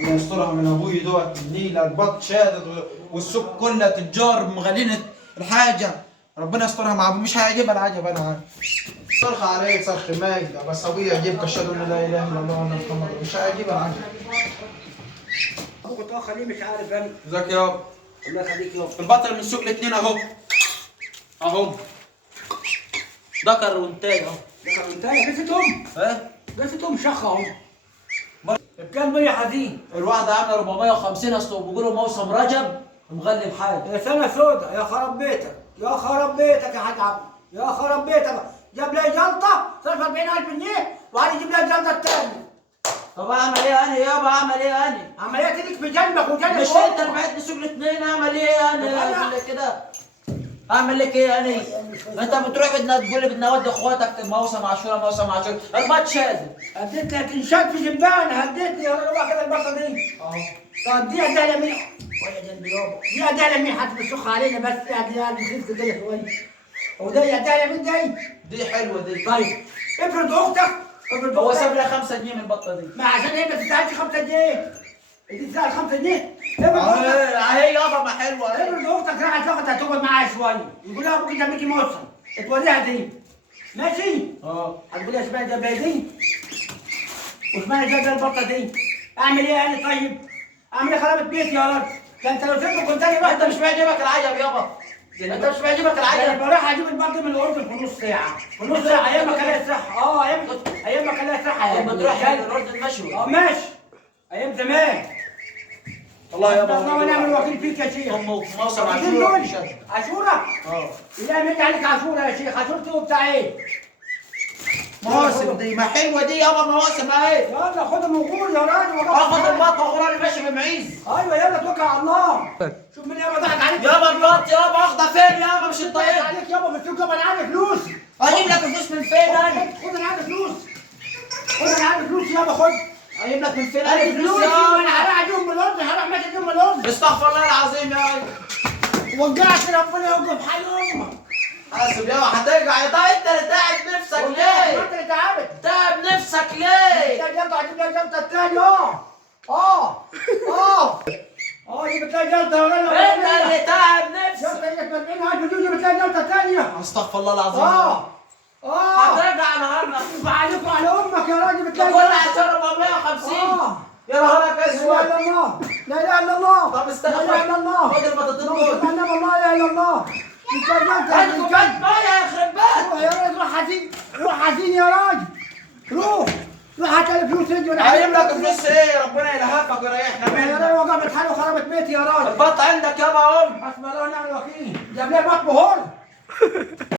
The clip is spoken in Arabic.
ربنا يسترها من ابوي دوت الليله البط شادد والسوق كلها تجار مغلين الحاجه. ربنا يسترها مع ابوي مش هيعجبها العجب انا عارف. صرخ عليك صرخ ماجدة بس ابويا يجيبك اشهد ان لا اله الا الله وان محمد مش هيعجبها العجب. ابوك اتوخى ليه مش عارف انا. ازيك يابا؟ الله يخليك يابا. البطل من السوق الاثنين اهو. اهو ذكر وانتاج اهو. ذكر وانتاج قصتهم؟ ايه؟ قصتهم شخ اهو. بكام بيه حزين؟ الواحدة عاملة 450 اصل بيقولوا موسم رجب مغلب حاجة. يا سنة سودا يا خراب بيتك يا خراب بيتك يا حاج عبد يا خراب بيتك. جاب لي جلطة صرف 40,000 جنيه وقعد يجيب لي الجلطة الثانية. طب اعمل ايه انا يابا اعمل ايه انا؟ عمليات ليك في جنبك وجنب مش انت اللي بعتني سوق الاثنين اعمل ايه انا كده؟ اعمل لك ايه انا؟ انت بتروح بدنا تقول لي بدنا اودي اخواتك موسم عاشوراء موسم عاشوراء الماتش شاذ. هديتني هتنشد في جنبان هديتني يا راجل كده البطة دي. اهو طب دي اديها لمين؟ ويا جنبي يابا دي اديها لمين حد بيسخ علينا بس اديها لمين كده شوية. وده اديها لمين دي؟ دي حلوه دي. طيب افرض اختك افرض هو اختك ساب لي 5 جنيه من البطة دي. ما عشان هي ما تستاهلش 5 جنيه. دي تستاهل 5 جنيه. افرض اختك اهي يابا ما حلوة اهي. افرض اختك راحت تاخد هتقعد معاها شويه يقول لها ابوك جاب لكي موسم توريها دي ماشي؟ اه هتقول لها اشمعنى جاب لي دي؟ واشمعنى جاب لي البطه دي؟ اعمل ايه انا طيب؟ اعمل ايه خربت بيتي يا راجل؟ ده انت لو سبت كنت انا انت مش بيعجبك العجب يابا. انت مش بيعجبك انا العجب. بروح اجيب البط من الاردن في نص ساعه في نص ساعه ايام ما كان لها صحه ايام ما كان لها صحه لما تروح الاردن مشوي. ماشي ايام زمان. والله يابا الله ونعم الوكيل فيك يا شيخ. موسم عاشوراء في شهر. عاشوراء؟ اه لا مين عليك عاشوراء يا شيخ؟ عاشوراء بتاع ايه؟ مواسم دي ما حلوه دي يابا مواسم اهي. يلا خد الموجود يا راجل اخد البط واخراني ماشي بمعيز. ايوه يلا توكل على الله. شوف مين يابا ضحك عليك. يابا البط يابا اخدها فين يابا مش ضحك الطيب. عليك يابا في السوق يابا انا عندي فلوس. اجيب لك الفلوس من فين انا؟ خد انا عندي فلوس. خد انا عندي فلوس يابا خد. اجيب لك من فين انا انا فلوس فلوس يابا انا يابا؟ هروح اجيبهم من الاردن هروح ماشي اجيبهم من الاردن. استغفر الله العظيم يا راجل. وجعت ربنا يوقف حي امك. حاسب يابا هترجع. طب انت اللي تعب نفسك ليه؟ انت اللي تعبت. تعب نفسك ليه؟ جبت جلطه هجيب لك جلطه الثانيه جبت لك جلطه ولا انت اللي تعب نفسك. جلطه جبت 40,000 جبت لك جلطه ثانيه. استغفر الله العظيم. هترجع نهارنا. وعليكم على امك يا راجل بتلاقي كل عشان 450. يا نهارك لا اسود. اله الا الله لا اله الا الله طب استغفر. لا اله الا الله خد البطاطين دول. سبحان الله لا اله الا الله هات كوبايه ميه يخرب بيتك. يا راجل روح حزين روح حزين يا راجل روح هات لي فلوس رجل ولا هجيب لك فلوس ايه؟ ربنا يلهفك ويريحنا يا منك. راجل وقفت حالي وخربت بيتي يا راجل البط عندك يابا اهو. حسبي الله ونعم الوكيل جاب لي بط بهور